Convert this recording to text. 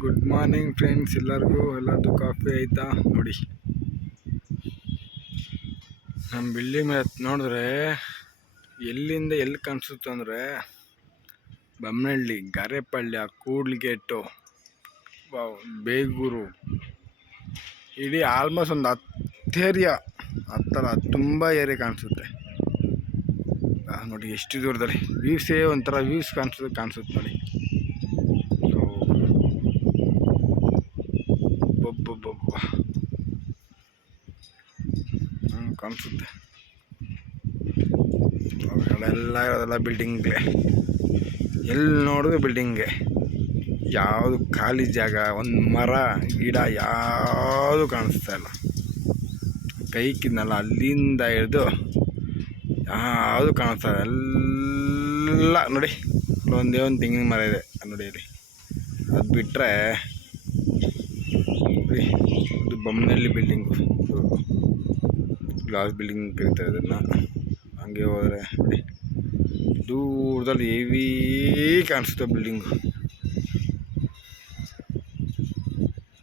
Good morning friends ಎಲ್ಲರಿಗೂ ಎಲ್ಲರದ್ದು coffee ಆಯಿತಾ? ನೋಡಿ. ನಮ್ಮ ಬಿಲ್ಡಿಂಗ್ ಮೇಲೆ ನೋಡಿದ್ರೆ ಎಲ್ಲಿಂದ ಎಲ್ಲಿ ಕಾಣಿಸುತ್ತೆ ಅಂದರೆ ಬೊಮ್ಮನಹಳ್ಳಿ ಗಾರೆಪಳ್ಳಿ ಕೂಡ್ಲಿಗೇಟು. ಬೇಗೂರು. ಇಡೀ ಆಲ್ಮೋಸ್ಟ್ ಒಂದು ಹತ್ತು ಏರಿಯಾ ಹತ್ತರ, ತುಂಬ ಏರಿಯಾ ಕಾಣಿಸುತ್ತೆ. ನೋಡಿ, ಎಷ್ಟು ದೂರದಲ್ಲಿ. ವ್ಯೂಸೇ ಒಂಥರ ವ್ಯೂಸ್ ಕಾಣಿಸುತ್ತೆ ಕಾಣಿಸುತ್ತೆ ನೋಡಿ. ಕಾಣಿಸುತ್ತೆ. ಎಲ್ಲ ಇರೋದೆಲ್ಲ ಬಿಲ್ಡಿಂಗ್ಗೆ ಎಲ್ಲಿ ನೋಡಿದ್ರು ಬಿಲ್ಡಿಂಗೆ ಯಾವುದು ಖಾಲಿ ಜಾಗ, ಒಂದು ಮರ, ಗಿಡ ಯಾವುದು ಕಾಣಿಸ್ತಾ ಇಲ್ಲ. ಕೈಕಿದ್ನಲ್ಲ ಅಲ್ಲಿಂದ ಹಿಡಿದು ಯಾವುದು ಕಾಣಿಸ್ತಾ ಇಲ್ಲ. ಎಲ್ಲ ನೋಡಿ ಒಂದೇ ಒಂದು ತೆಂಗಿನ ಮರ ಇದೆ, ನೋಡಿ ಇಲ್ಲಿ. ಅದು ಬಿಟ್ಟರೆ ಇದು ಬೊಮ್ಮನಹಳ್ಳಿ ಬಿಲ್ಡಿಂಗು ಗ್ಲಾಸ್ ಬಿಲ್ಡಿಂಗ್ ಕರೀತಾರೆ ಅದನ್ನು ಹಂಗೆ ಹೋದರೆ ದೂರದಲ್ಲಿ ಹೆವಿ ಕಾಣಿಸುತ್ತೆ ಬಿಲ್ಡಿಂಗು